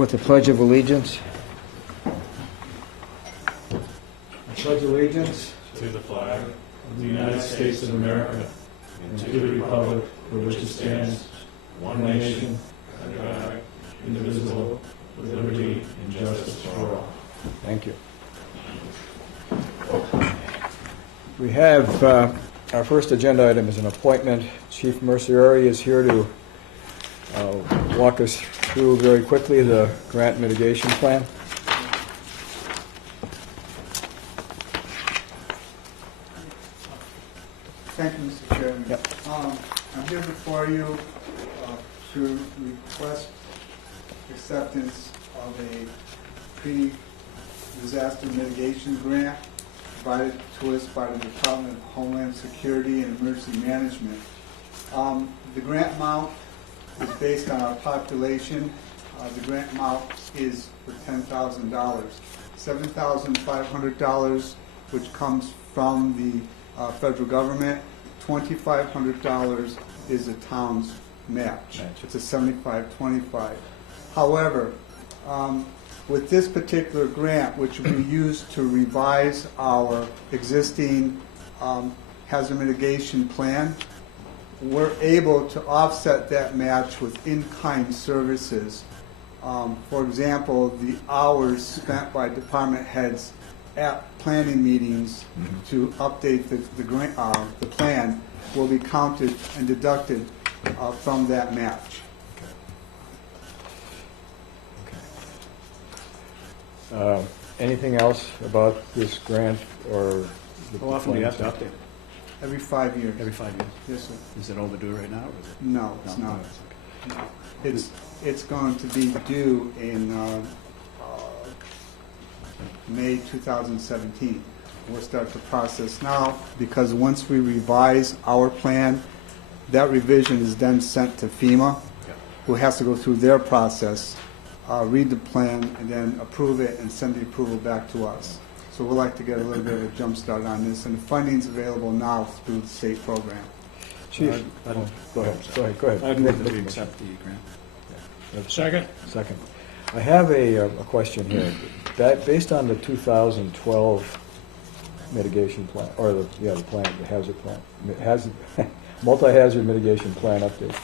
with the Pledge of Allegiance. I pledge allegiance to the flag of the United States of America and to the republic for which it stands, one nation, under God, indivisible, with liberty and justice for all. Thank you. We have our first agenda item is an appointment. Chief Mercieri is here to walk us through very quickly the grant mitigation plan. Thank you, Mr. Chairman. Yep. I'm here before you to request acceptance of a pre-disaster mitigation grant provided to us by the Department of Homeland Security and Emergency Management. The grant amount is based on our population. The grant amount is for $10,000. $7,500, which comes from the federal government. $2,500 is the town's match. It's a 75-25. However, with this particular grant, which we use to revise our existing hazard mitigation plan, we're able to offset that match with in-kind services. For example, the hours spent by department heads at planning meetings to update the plan will be counted and deducted from that match. Anything else about this grant or the How often do you have to update it? Every 5 years. Every 5 years? Yes, sir. Is it overdue right now? Or is it? No, it's No? not. No, No. It's going to be due in May 2017. We'll start the process now because once we revise our plan, that revision is then sent to FEMA, who has to go through their process, read the plan, and then approve it and send the approval back to us. So we'd like to get a little bit of a jump start on this, and the funding's available now through the state program. Chief, go ahead. I'd move that we accept the grant. Second. Second. I have a question here. That based on the 2012 mitigation plan, or the hazard plan, multi-hazard mitigation plan update.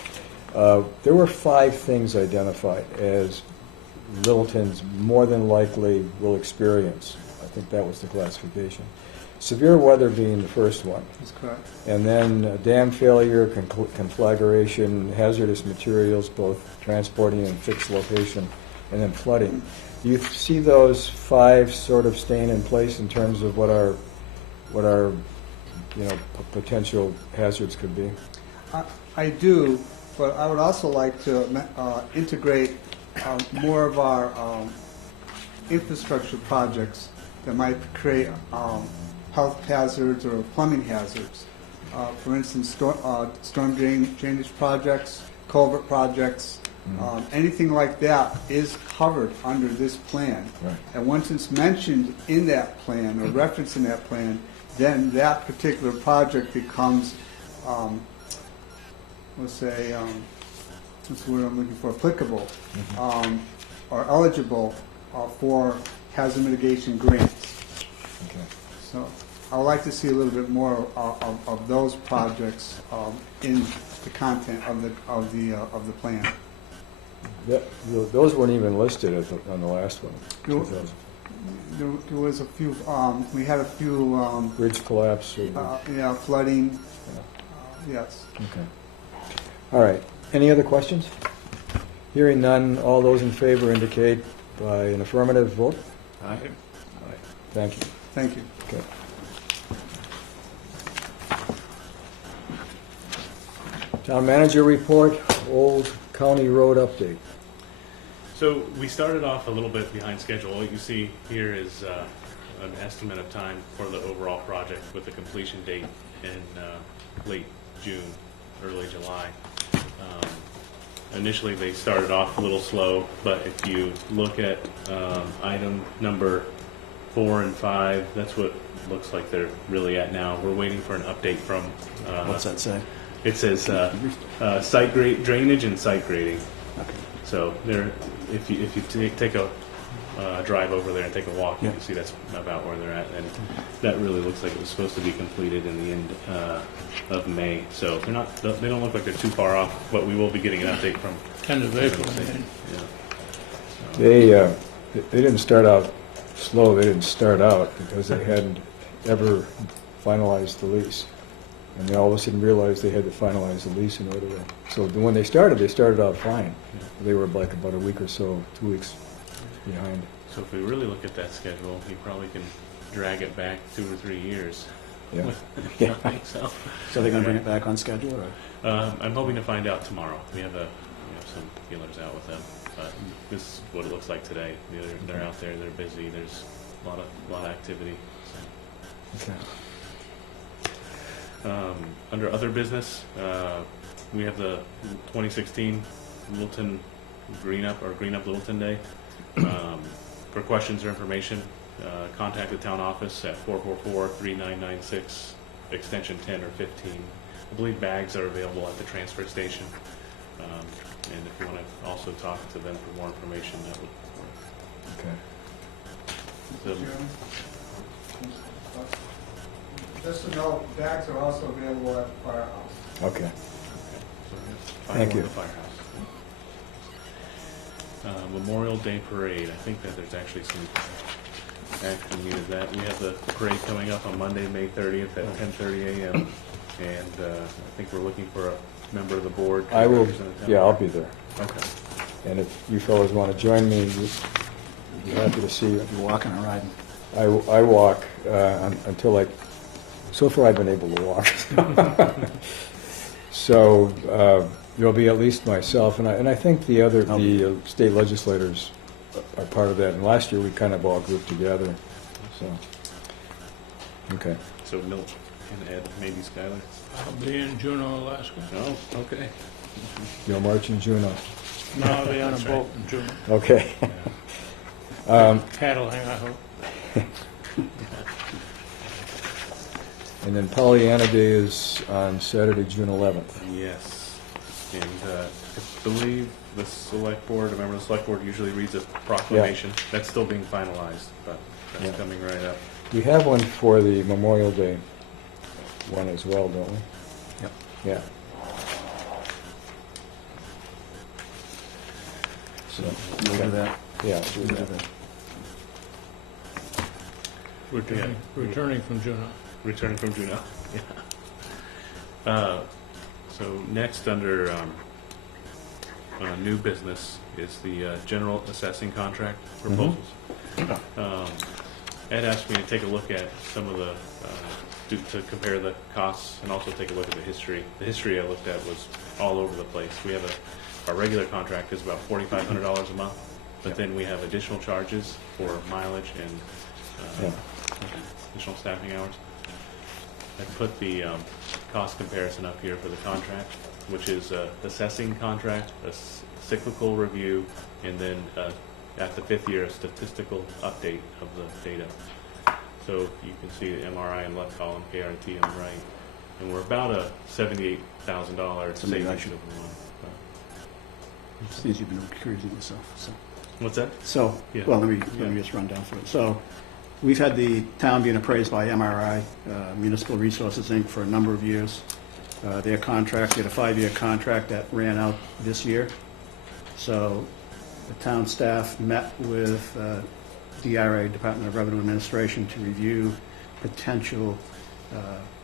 There were 5 things identified as Littleton's more than likely will experience. I think that was the classification. Severe weather being the first one. That's correct. And then dam failure, conflagration, hazardous materials, both transporting and fixed location, and then flooding. Do you see those 5 sort of staying in place in terms of what our potential hazards could be? I do, but I would also like to integrate more of our infrastructure projects that might create health hazards or plumbing hazards. For instance, storm drainage projects, culvert projects, anything like that is covered under this plan. Right. And once it's mentioned in that plan or referenced in that plan, then that particular project becomes, let's say, what's the word I'm looking for, applicable or eligible for hazard mitigation grants. Okay. So I would like to see a little bit more of those projects in the content of the plan. Those weren't even listed on the last one. There was a few. We had a few. Bridge collapse. Flooding. Yes. Okay. All right. Any other questions? Hearing none, all those in favor indicate by an affirmative vote. Aye. Aye. Thank you. Thank you. Okay. Town manager report, Old County Road update. So we started off a little bit behind schedule. What you see here is an estimate of time for the overall project with a completion date in late June, early July. Initially they started off a little slow, but if you look at item number 4 and 5, that's what looks like they're really at now. We're waiting for an update from... What's that say? It says site drainage and site grading. Okay. So there, if you take a drive over there and take a walk, you Yeah. can see that's about where they're at, and that really looks like it was supposed to be completed in the end of May. So they don't look like they're too far off, but we will be getting an update from. End of April, I mean. Yeah. They didn't start out slow, they didn't start out because they hadn't ever finalized the lease. And they all of a sudden realized they had to finalize the lease in order to, so when they started out fine. They were like about a week or so, 2 weeks behind. So if we really look at that schedule, you probably can drag it back 2 or 3 years. Yeah. I think so. So they're gonna bring it back on schedule, or? I'm hoping to find out tomorrow. We have some feelers out with them, but this is what it looks like today. They're out there, they're busy. There's a lot of activity. So. Okay. Under other business, we have the 2016 Littleton Green Up Littleton Day. For questions or information, contact the town office at 444-3996, extension 10 or 15. I believe bags are available at the transfer station. And if you want to also talk to them for more information, that would work. Okay. So, Just to know, bags are also available at the firehouse. Okay. Fire Thank or you. the firehouse. Memorial Day Parade. I think that there's actually some action needed. That we have the parade coming up on Monday, May 30th at 10:30 a.m. And I think we're looking for a member of the board. to I will, represent the town. yeah, I'll be there. Okay. And if you fellows want to join me, I'd be happy to see you. You walking or riding? I walk until so far I've been able to walk. So there'll be at least myself, and I think the state legislators are part of that. And last year we kind of all grouped together. So, okay. So Milt and Ed, maybe Skylar. I'll be in Juneau, Alaska. Oh, okay. You'll march in Juneau. No, I'll be on a That's boat in Juneau. Okay. Paddling, I hope. And then Pollyanna Day is on Saturday, June 11th. Yes. And I believe the select board, remember the select board usually reads a proclamation. That's still being finalized, but that's Yeah. coming right up. We have one for the Memorial Day one as well, don't we? Yep. Yeah. So, You'll do that. yeah, do You'll do that. that. Returning from Juneau. Returning from Juneau. Yeah. So next under new business is the general assessing contract proposals. Ed asked me to take a look at some of the, to compare the costs and also take a look at the history. The history I looked at was all over the place. We have our regular contract is about $4,500 a month, but then we have additional charges for mileage and Yeah. additional staffing hours. I put the cost comparison up here for the contract, which is assessing contract, a cyclical review, and then at the 5th year, a statistical update of the data. So you can see the MRI in left column, KRT on the right, and we're about a $78,000 So maybe I savings should- over one. Since you've been recruiting yourself, so. What's that? So, Yeah. well, let me Yeah. just run down through it. So, we've had the town being appraised by MRI, Municipal Resources, Inc., for a number of years. Their contract, they had a 5-year contract that ran out this year. So, the town staff met with DRA, Department of Revenue Administration, to review potential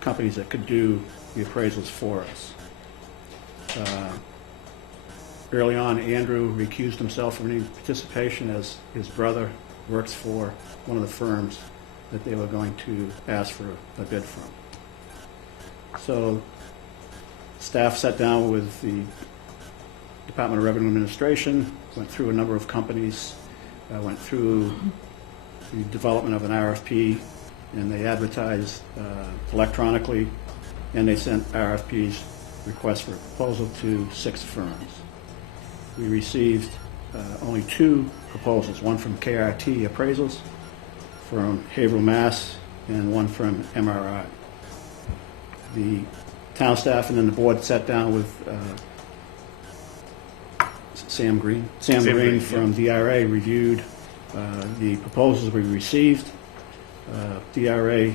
companies that could do the appraisals for us. Early on, Andrew recused himself from any participation as his brother works for one of the firms that they were going to ask for a bid from. So staff sat down with the Department of Revenue Administration, went through a number of companies, went through the development of an RFP, and they advertised electronically, and they sent RFPs, requests for proposal, to 6 firms. We received only 2 proposals, one from KRT Appraisals, from Haverhill, Mass., and one from MRI. The town staff and then the board sat down with Sam Green. Sam Sam Green Green, from DRA reviewed the proposals we received. DRA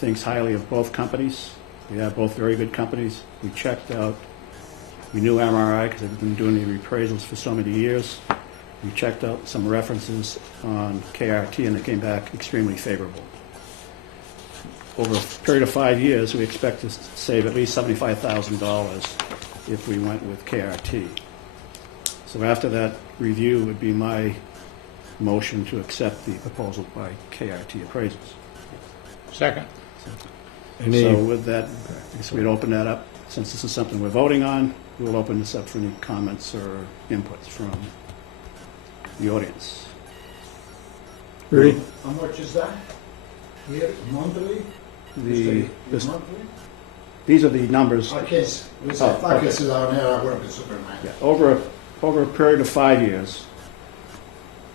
thinks highly of both companies. They are both very good companies. We checked out, we knew MRI because they've been doing the reappraisals for so many years. We checked out some references on KRT and they came back extremely favorable. Over a period of 5 years, we expect to save at least $75,000 if we went with KRT. So after that review would be my motion to accept the proposal by KRT Appraisals. Second. So with that, I guess we'd open that up. Since this is something we're voting on, we'll open this up for any comments or inputs from the audience. Rudy? How much is that? Here, monthly? This- Monthly? These are the numbers. I guess, we Oh, say, okay. I guess down here, I work at Superman. Yeah, over a period of 5 years,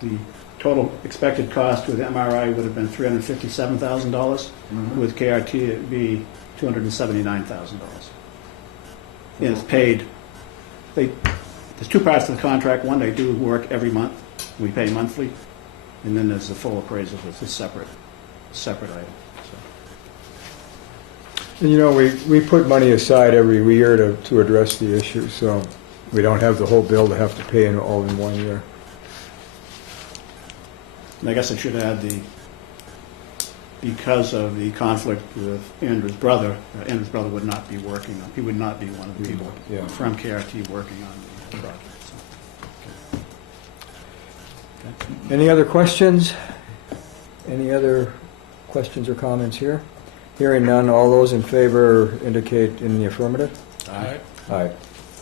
the total expected cost with MRI would have been $357,000. With KRT, it'd be $279,000. And it's paid, there's two parts to the contract. One, they do work every month. We pay monthly. And then there's the full appraisal, it's a separate item. And you know, we put money aside every year to address the issue, so we don't have the whole bill to have to pay in all in 1 year. And I guess I should add because of the conflict with Andrew's brother would not be working on, he would not be one of the people Yeah. from KRT working on the project. So. Any other questions? Any other questions or comments here? Hearing none, all those in favor indicate in the affirmative. Aye. Aye.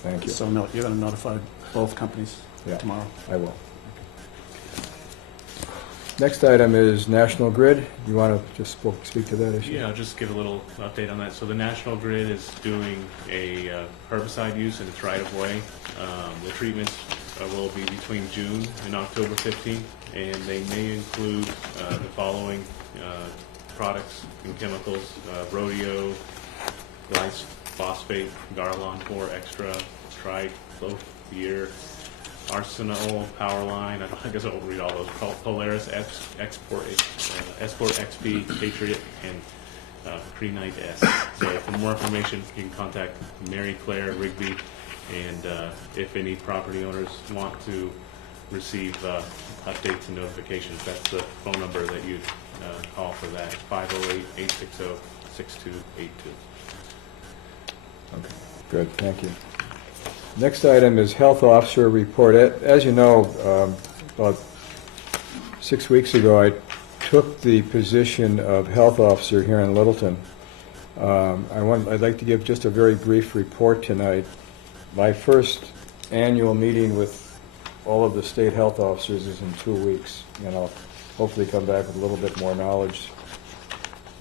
Thank you. So no, you're going to notify both companies Yeah. tomorrow? I will. Next item is National Grid. You want to just speak to that issue? Yeah, I'll just give a little update on that. So the National Grid is doing a herbicide use in its right-of-way. The treatments will be between June and October 15th, and they may include the following products and chemicals: rodeo, glyphosate, Garlon 4 Extra, triclopier, Arsenal, Powerline, I guess I won't read all those, Polaris, Export XP, Patriot, and Crenite S. So for more information, you can contact Mary Claire Rigby, and if any property owners want to receive updates and notifications, that's the phone number that you'd call for that, 508-860-6282. Okay, good, thank you. Next item is Health Officer Report. As you know, about 6 weeks ago, I took the position of Health Officer here in Littleton. I'd like to give just a very brief report tonight. My first annual meeting with all of the state health officers is in 2 weeks, and I'll hopefully come back with a little bit more knowledge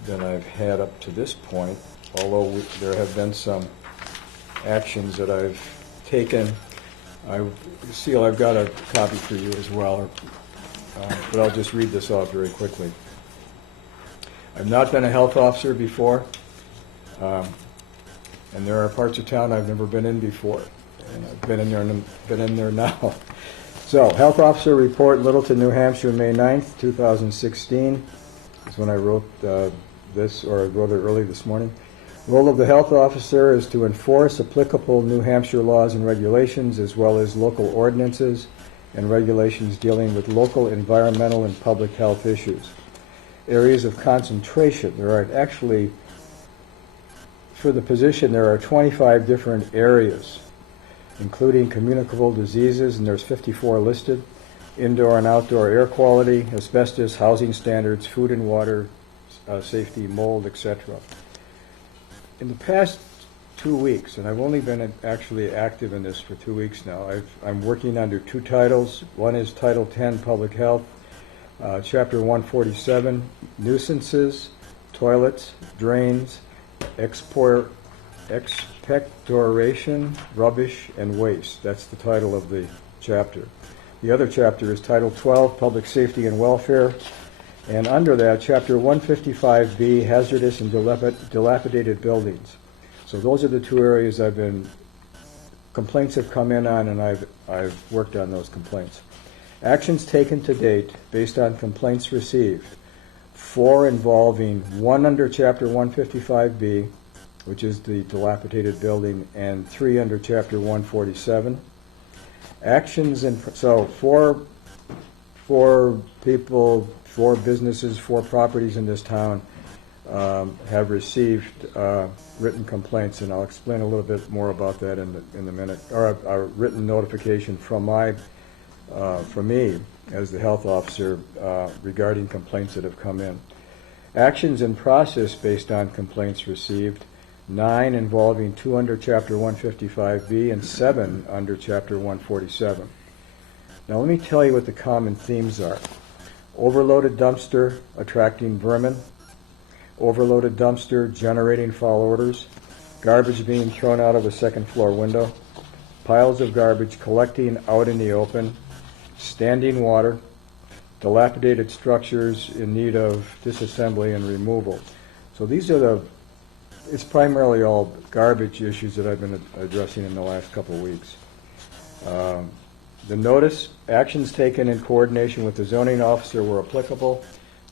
than I've had up to this point, although there have been some actions that I've taken. Seal, I've got a copy for you as well, but I'll just read this off very quickly. I've not been a health officer before, and there are parts of town I've never been in before, and I've been in there now. So, Health Officer Report, Littleton, New Hampshire, May 9th, 2016. That's when I wrote this, or I wrote it early this morning. Role of the health officer is to enforce applicable New Hampshire laws and regulations, as well as local ordinances and regulations dealing with local environmental and public health issues. Areas of concentration. There are actually, for the position, there are 25 different areas, including communicable diseases, and there's 54 listed, indoor and outdoor air quality, asbestos, housing standards, food and water safety, mold, etc. In the past 2 weeks, and I've only been actually active in this for 2 weeks now, I'm working under two titles. One is Title 10, Public Health, Chapter 147, Nuisances, Toilets, Drains, Expectoration, Rubbish, and Waste. That's the title of the chapter. The other chapter is Title 12, Public Safety and Welfare, and under that, Chapter 155B, Hazardous and Dilapidated Buildings. So those are the two areas I've been complaints have come in on, and I've worked on those complaints. Actions taken to date based on complaints received: 4 involving 1 under Chapter 155B, which is the dilapidated building, and 3 under Chapter 147. Actions in, so 4 people, 4 businesses, 4 properties in this town have received written complaints, and I'll explain a little bit more about that in a minute, or a written notification from me as the health officer regarding complaints that have come in. Actions in process based on complaints received: 9 involving 2 under Chapter 155B and 7 under Chapter 147. Now let me tell you what the common themes are. Overloaded dumpster attracting vermin, overloaded dumpster generating foul odors, garbage being thrown out of a second floor window, piles of garbage collecting out in the open, standing water, dilapidated structures in need of disassembly and removal. So these are it's primarily all garbage issues that I've been addressing in the last couple of weeks. The notice: actions taken in coordination with the zoning officer where applicable.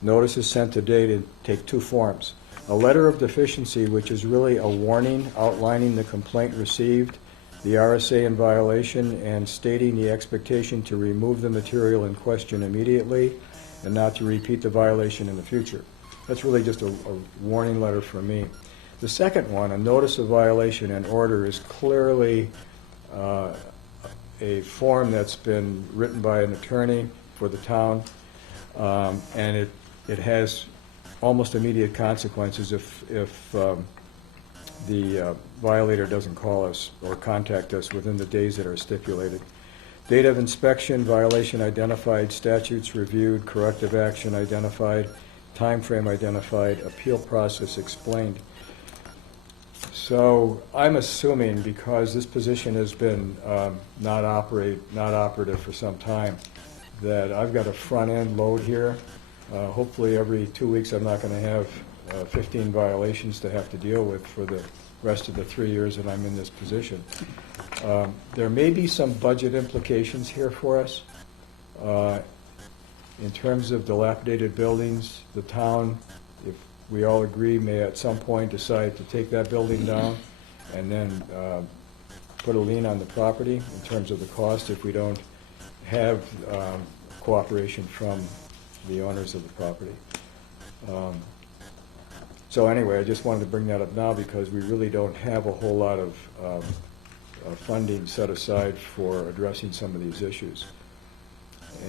Notice is sent to date and take 2 forms. A letter of deficiency, which is really a warning outlining the complaint received, the RSA in violation, and stating the expectation to remove the material in question immediately and not to repeat the violation in the future. That's really just a warning letter from me. The second one, a notice of violation and order, is clearly a form that's been written by an attorney for the town, and it has almost immediate consequences if the violator doesn't call us or contact us within the days that are stipulated. Date of inspection: violation identified, statutes reviewed, corrective action identified, time frame identified, appeal process explained. So I'm assuming, because this position has been not operative for some time, that I've got a front-end load here. Hopefully every 2 weeks I'm not going to have 15 violations to have to deal with for the rest of the 3 years that I'm in this position. There may be some budget implications here for us. In terms of dilapidated buildings, the town, if we all agree, may at some point decide to take that building down and then put a lien on the property in terms of the cost if we don't have cooperation from the owners of the property. So anyway, I just wanted to bring that up now because we really don't have a whole lot of funding set aside for addressing some of these issues.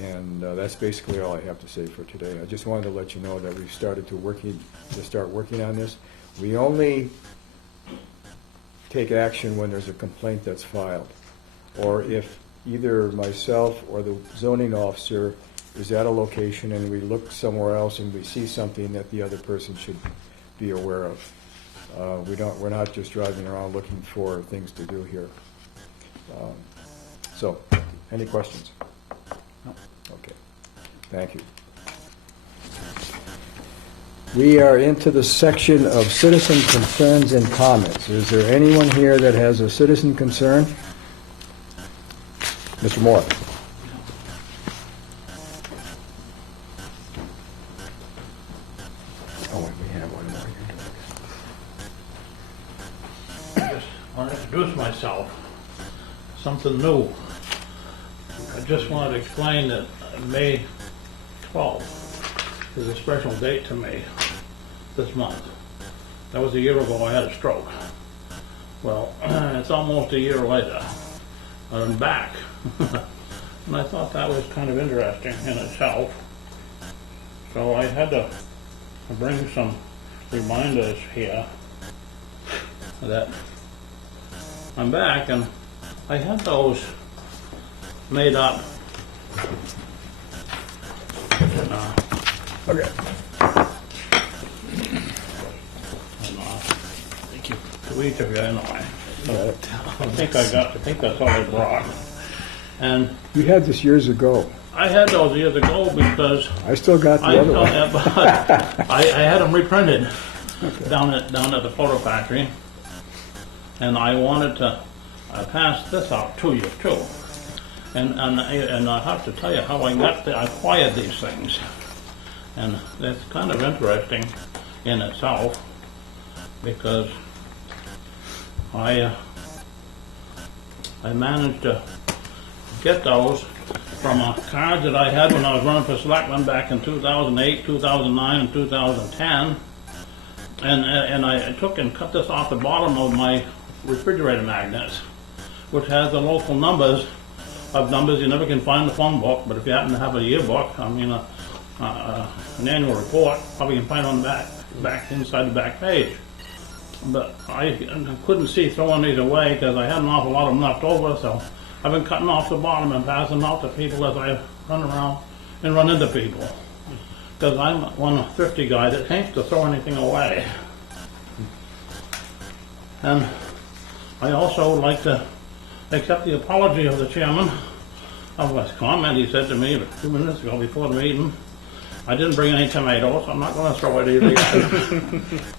And that's basically all I have to say for today. I just wanted to let you know that we've started to start working on this. We only take action when there's a complaint that's filed, or if either myself or the zoning officer is at a location and we look somewhere else and we see something that the other person should be aware of. We're not just driving around looking for things to do here. So, any questions? No. Okay. Thank you. We are into the section of citizen concerns and comments. Is there anyone here that has a citizen concern? Mr. Moore. Oh, we have one more here. I just want to introduce myself. Something new. I just wanted to explain that May 12th is a special date to me this month. That was a year ago I had a stroke. Well, it's almost a year later. I'm back. And I thought that was kind of interesting in itself. So I had to bring some reminders here that I'm back, and I had those made up. Okay. Thank you. To each of you, anyway. Got it. I think that's all I brought. And You had this years ago. I had those years ago because I still got the other one. I had them reprinted down at the photo factory, and I wanted to I passed this out to you too. And I have to tell you how I acquired these things. And that's kind of interesting in itself, because I managed to get those from a card that I had when I was running for Selectmen back in 2008, 2009, and 2010. And I took and cut this off the bottom of my refrigerator magnets, which has the local numbers of numbers you never can find in the phone book, but if you happen to have a yearbook, an annual report, probably can find on the back inside the back page. But I couldn't see throwing these away because I had an awful lot of them left over, so I've been cutting off the bottom and passing them out to people as I run around and run into people. Because I'm one thrifty guy that hates to throw anything away. And I also would like to accept the apology of the chairman of his comment. He said to me 2 minutes ago before the meeting, I didn't bring any tomatoes, I'm not going to throw it either.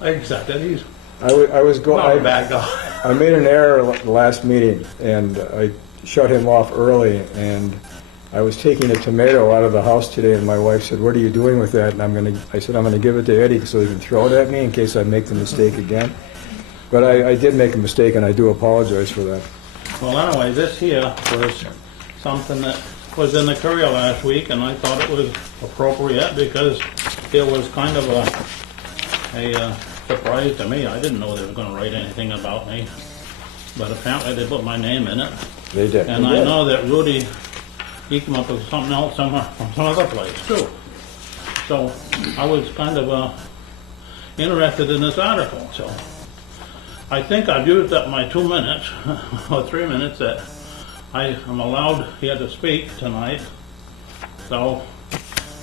I accept it. He's I was not going. a bad guy. I made an error last meeting, and I shut him off early, and I was taking a tomato out of the house today, and my wife said, "What are you doing with that?" And I said, "I'm going to give it to Eddie so he can throw it at me in case I make the mistake again." But I did make a mistake, and I do apologize for that. Well, anyway, this here was something that was in the Courier last week, and I thought it was appropriate because it was kind of a surprise to me. I didn't know they were going to write anything about me, but apparently they put my name in it. They did. And I know that Rudy, he came up with something else somewhere from some other place too. So I was kind of interested in this article. So I think I've used up my 2 minutes or 3 minutes that I am allowed here to speak tonight. So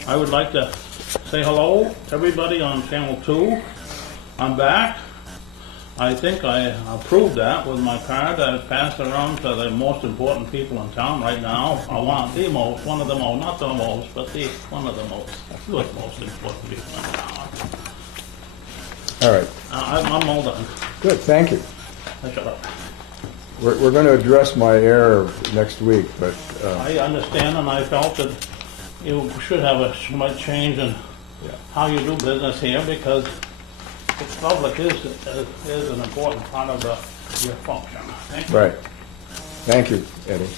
I would like to say hello to everybody on Channel 2. I'm back. I think I approved that with my card that I passed around to the most important people in town right now. I want the most, one of the most, not the most, but one of the most important people in town. All right. I'm all done. Good. Thank you. I shut up. We're going to address my error next week, but I understand, and I felt that you should have a slight change in how you do business here, because the public is an important part of your function. Thank you. right. Thank you, Eddie.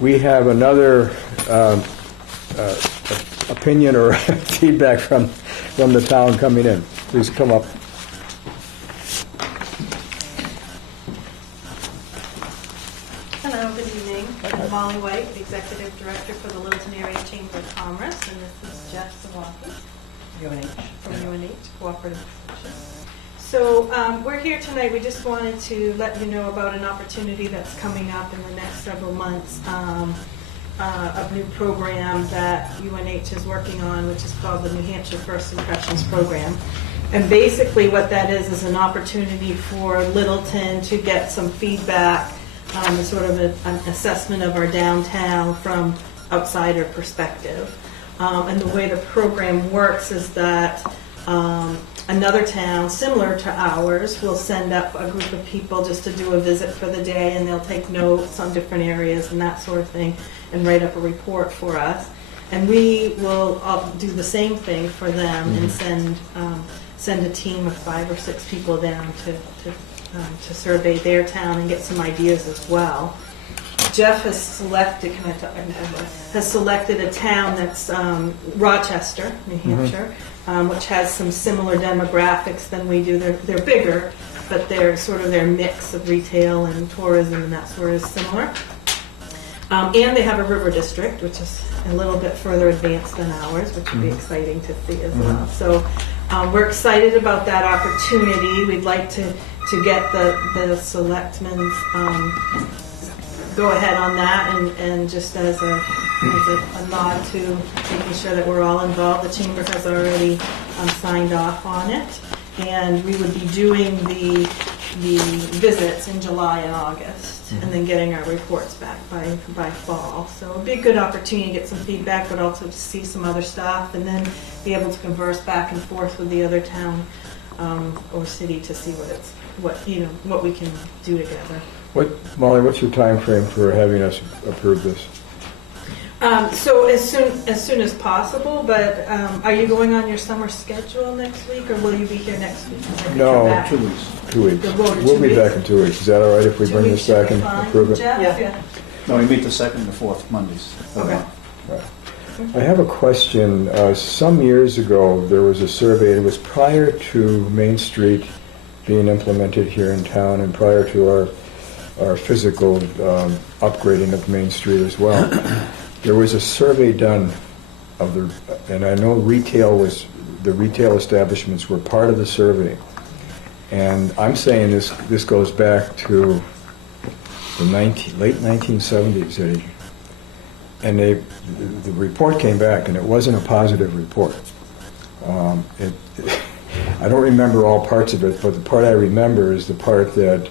We have another opinion or feedback from the town coming in. Please come up. Hello, good evening. I'm Molly White, the Executive Director for the Littleton Area Chamber of Commerce, and this is Jeff Zawacki from UNH Cooperative Association. So we're here tonight. We just wanted to let you know about an opportunity that's coming up in the next several months, a new program that UNH is working on, which is called the New Hampshire First Impressions Program. And basically what that is an opportunity for Littleton to get some feedback, sort of an assessment of our downtown from outsider perspective. And the way the program works is that another town similar to ours will send up a group of people just to do a visit for the day, and they'll take notes on different areas and that sort of thing and write up a report for us. And we will do the same thing for them and send a team of 5 or 6 people down to survey their town and get some ideas as well. Jeff has selected, a town that's Rochester, New Hampshire, which has some similar demographics than we do. They're bigger, but their mix of retail and tourism and that sort is similar. And they have a river district, which is a little bit further advanced than ours, which would be exciting to see as well. So we're excited about that opportunity. We'd like to get the Selectmen's go ahead on that, and just as a nod to making sure that we're all involved. The Chamber has already signed off on it, and we would be doing the visits in July and August, and then getting our reports back by fall. So it'd be a good opportunity to get some feedback, but also to see some other stuff, and then be able to converse back and forth with the other town or city to see what we can do together. Molly, what's your time frame for having us approve this? So as soon as possible, but are you going on your summer schedule next week, or will you be here next week? Or come No, back? 2 weeks. 2 weeks. The vote in We'll 2 be weeks? back in 2 weeks. Is that all right if we 2 bring weeks this back should and be fine, approve it? Jeff? Yeah. No, we meet the second and the fourth Mondays. Okay. I have a question. Some years ago, there was a survey, it was prior to Main Street being implemented here in town and prior to our physical upgrading of Main Street as well. There was a survey done of and I know the retail establishments were part of the survey. And I'm saying this goes back to the late 1970s, Eddie. And the report came back, and it wasn't a positive report. I don't remember all parts of it, but the part I remember is the part that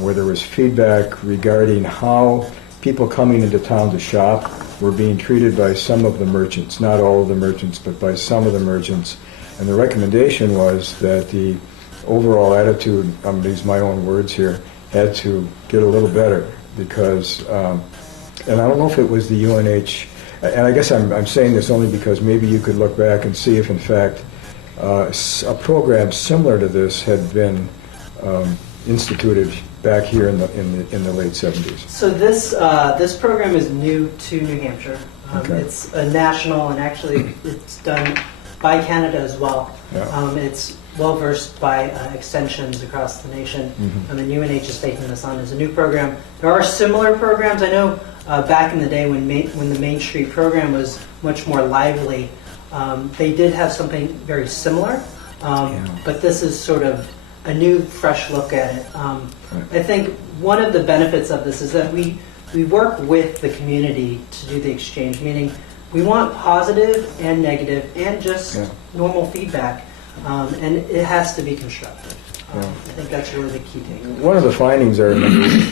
where there was feedback regarding how people coming into town to shop were being treated by some of the merchants, not all of the merchants, but by some of the merchants. And the recommendation was that the overall attitude, I'm going to use my own words here, had to get a little better because, and I don't know if it was the UNH, and I guess I'm saying this only because maybe you could look back and see if in fact a program similar to this had been instituted back here in the late 70s. So this program is new to New Hampshire. Okay. It's a national, and actually it's done by Canada as well. Yeah. It's well versed by extensions across the nation. Mhm. And UNH is taking this on as a new program. There are similar programs. I know back in the day when the Main Street program was much more lively, they did have something very similar. But this is sort of a new, fresh look at it. I think one of the benefits of this is that we work with the community to do the exchange, meaning we want positive and negative and just normal feedback, and it has to be constructive. I think that's really the key takeaway. One of the findings I remember,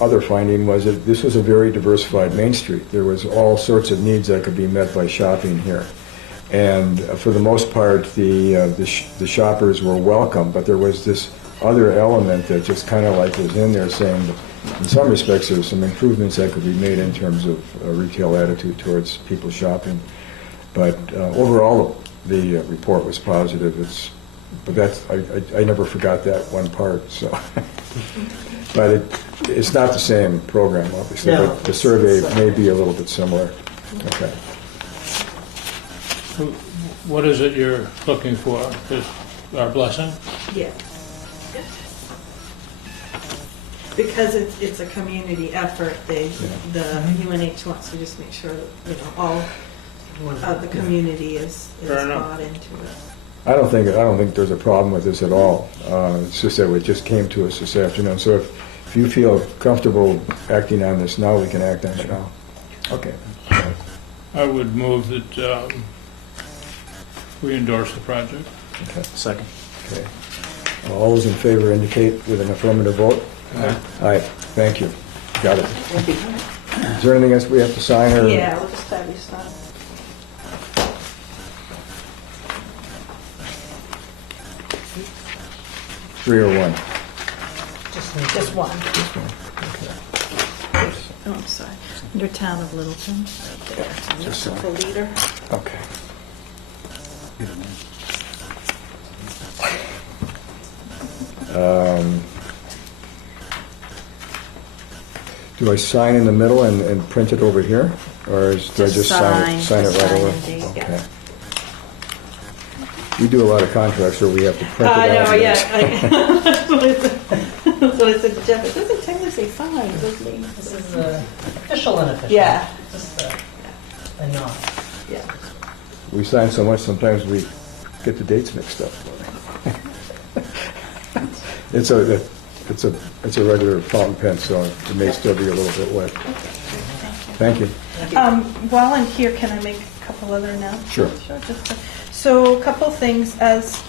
other finding, was that this was a very diversified Main Street. There was all sorts of needs that could be met by shopping here. And for the most part, the shoppers were welcome, but there was this other element that just kind of like was in there saying that in some respects there's some improvements that could be made in terms of retail attitude towards people shopping. But overall, the report was positive. But I never forgot that one part. So, but it's not the same program, obviously. No, but the survey may be a little bit similar. Okay. What is it you're looking for? Just our blessing? Yeah. Because it's a community effort, the UNH wants to just make sure that, all of the community is Fair enough. bought into it. I don't think there's a problem with this at all. It's just that it just came to us this afternoon. So if you feel comfortable acting on this now, we can act on it now. Okay. I would move that we endorse the project. Okay. Second. Okay. All those in favor indicate with an affirmative vote. Aye. Aye. Thank you. Got it. Is there anything else we have to sign or? Yeah, we'll just have you sign. 3 or 1? Just one. Just one. Okay. Oh, I'm sorry. Under Town of Littleton. Right there. Municipal leader. Okay. Do I sign in the middle and print it over here? Or do I just sign it right sign over? and date, yeah. Okay. We do a lot of contracts where we have to print it out. I know, and yeah. then- That's what I said to Jeff. It doesn't technically say sign, does it? This is official and official. Yeah. Just a nod. Yeah. We sign so much, sometimes we get the dates mixed up. It's a regular fountain pen, so it may still be a little bit wet. Thank you. While I'm here, can I make a couple other announcements? Sure. So a couple things as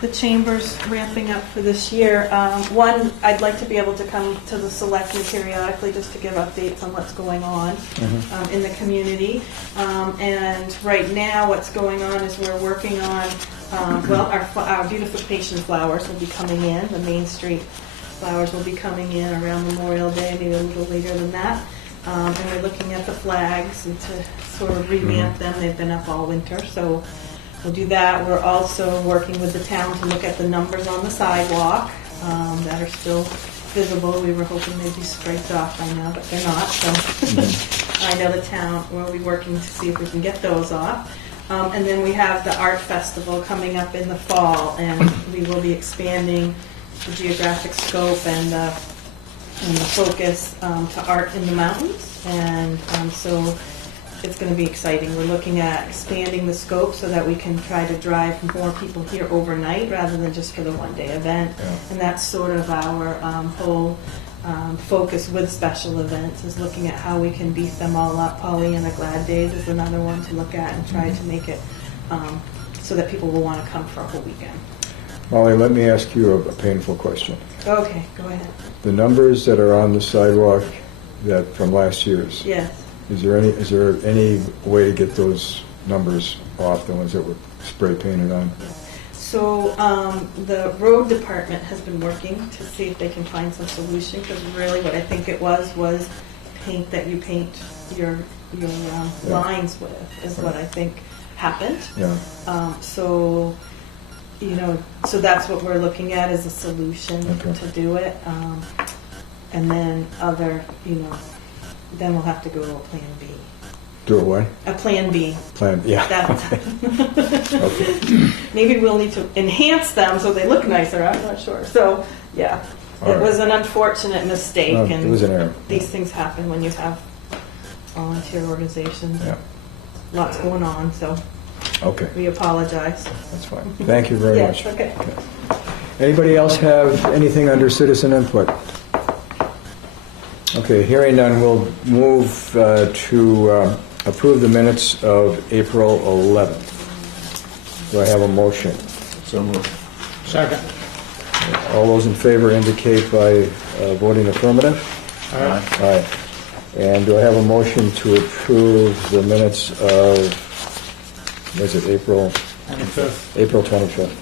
the chamber's ramping up for this year. One, I'd like to be able to come to the Selectmen periodically just to give updates on what's going on in the community. And right now, what's going on is we're working on, our beautification flowers will be coming in, the Main Street flowers will be coming in around Memorial Day, maybe a little later than that. And we're looking at the flags and to sort of revamp them. They've been up all winter, so we'll do that. We're also working with the town to look at the numbers on the sidewalk that are still visible. We were hoping they'd be scraped off by now, but they're not. So I know the town will be working to see if we can get those off. And then we have the art festival coming up in the fall, and we will be expanding the geographic scope and the focus to art in the mountains. And so it's going to be exciting. We're looking at expanding the scope so that we can try to drive more people here overnight rather than just for the one-day event. Yeah. And that's sort of our whole focus with special events, is looking at how we can beef them all up. Pollyanna Glad Days is another one to look at and try to make it so that people will want to come for a whole weekend. Molly, let me ask you a painful question. Okay, go ahead. The numbers that are on the sidewalk that from last year's, Yes. is there any way to get those numbers off, the ones that were spray painted on? So the road department has been working to see if they can find some solution, because really what I think it was paint that you paint your lines with is what I think happened. Yeah. So so that's what we're looking at as a solution Okay. to do it. And then then we'll have to go to a plan B. Do it what? A plan B. Plan, yeah. That's Okay. Maybe we'll need to enhance them so they look nicer. I'm not sure. So yeah, All it right. was an unfortunate mistake, No, and it was an error. these things happen when you have volunteer organizations. Yeah. Lots going on, so Okay, we apologize. that's fine. Thank you very Yes, much. okay. Anybody else have anything under citizen input? Okay, hearing none, we'll move to approve the minutes of April 11th. Do I have a motion? So moved. Second. All those in favor indicate by voting affirmative. Aye. Aye. And do I have a motion to approve the minutes of, was it April 25th?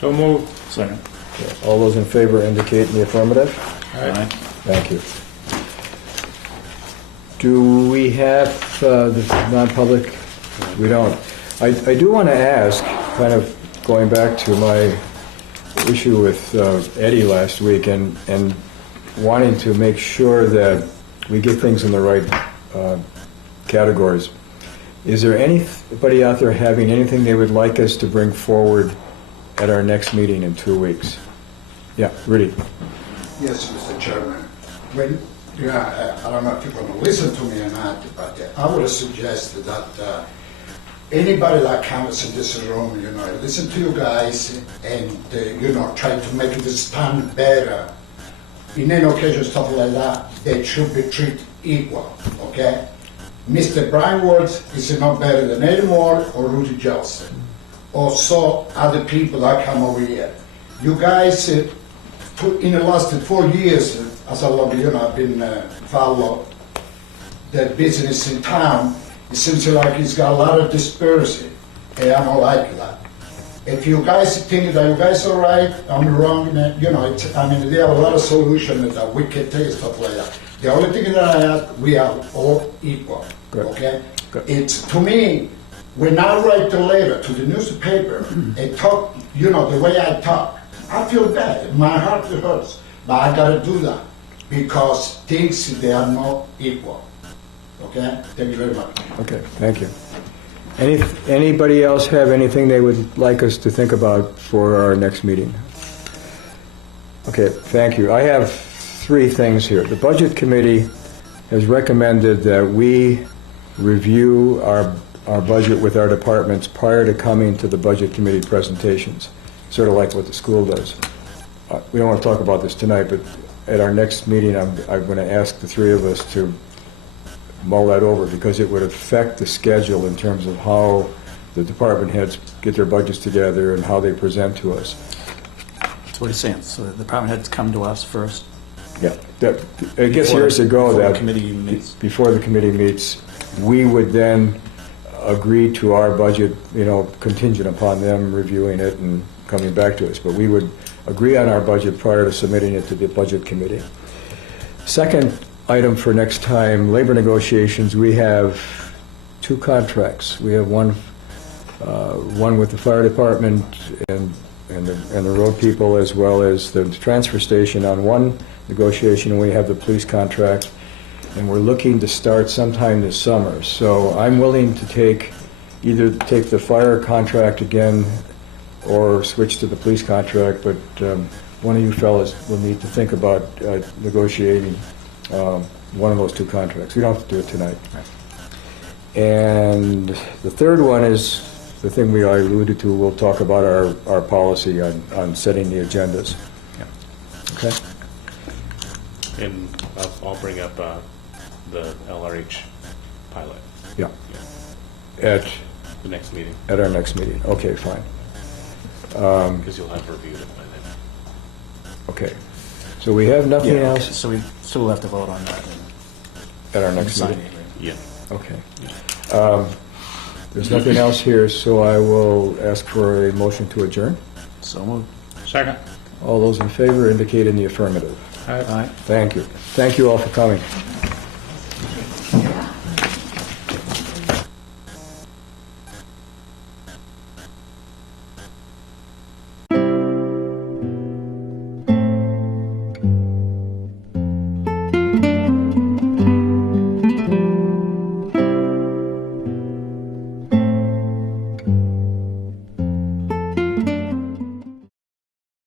So moved. Second. Okay. All those in favor indicate in the affirmative. Aye. Thank you. Do we have the non-public? We don't. I do want to ask, kind of going back to my issue with Eddie last week and wanting to make sure that we get things in the right categories. Is there anybody out there having anything they would like us to bring forward at our next meeting in 2 weeks? Yeah, Rudy. Yes, Mr. Chairman. I don't know if you're going to listen to me or not, but I would suggest that anybody that comes in this room, listen to you guys and, try to make this town better. In any occasion, stuff like that, they should be treated equal, okay? Mr. Brian Woods is not better than Eddie Moore or Rudy Johnson, or so other people that come over here. You guys, in the last 4 years, as long as I've been follow the business in town, it seems like it's got a lot of disparity, and I don't like that. If you guys think that you guys are right, I'm wrong, there are a lot of solutions that we can take, stuff like that. The only thing that I ask, we are all equal, Good. okay? Good. It's, to me, when I write the letter to the newspaper and talk, the way I talk, I feel bad, my heart hurts, but I gotta do that, because things, they are not equal, okay? Thank you very much. Okay, thank you. Anybody else have anything they would like us to think about for our next meeting? Okay, thank you. I have 3 things here. The Budget Committee has recommended that we review our budget with our departments prior to coming to the Budget Committee presentations, sort of like what the school does. We don't want to talk about this tonight, but at our next meeting, I'm going to ask the 3 of us to mull that over, because it would affect the schedule in terms of how the department heads get their budgets together and how they present to us. That's what he's saying. So the department heads come to us first. Yeah, I guess years ago Before that the committee meets. before the committee meets, we would then agree to our budget, contingent upon them reviewing it and coming back to us, but we would agree on our budget prior to submitting it to the Budget Committee. Second item for next time, labor negotiations. We have 2 contracts. We have one with the fire department and the road people, as well as the transfer station on one negotiation, and we have the police contract, and we're looking to start sometime this summer. So I'm willing to either take the fire contract again or switch to the police contract, but one of you fellas will need to think about negotiating one of those 2 contracts. We don't have to do it tonight. And the third one is the thing we alluded to. We'll talk about our policy on setting the agendas. Okay? And I'll bring up the LRH pilot. Yeah. At the next meeting, our next meeting. Okay, fine. because you'll have reviewed it by then. Okay. So we have nothing Yeah, else so we'll have to vote on that. at our and next sign meeting? it. Yeah. Okay. There's nothing else here, so I will ask for a motion to adjourn. So moved. Second. All those in favor indicate in the affirmative. Aye. Thank you. Thank you all for coming.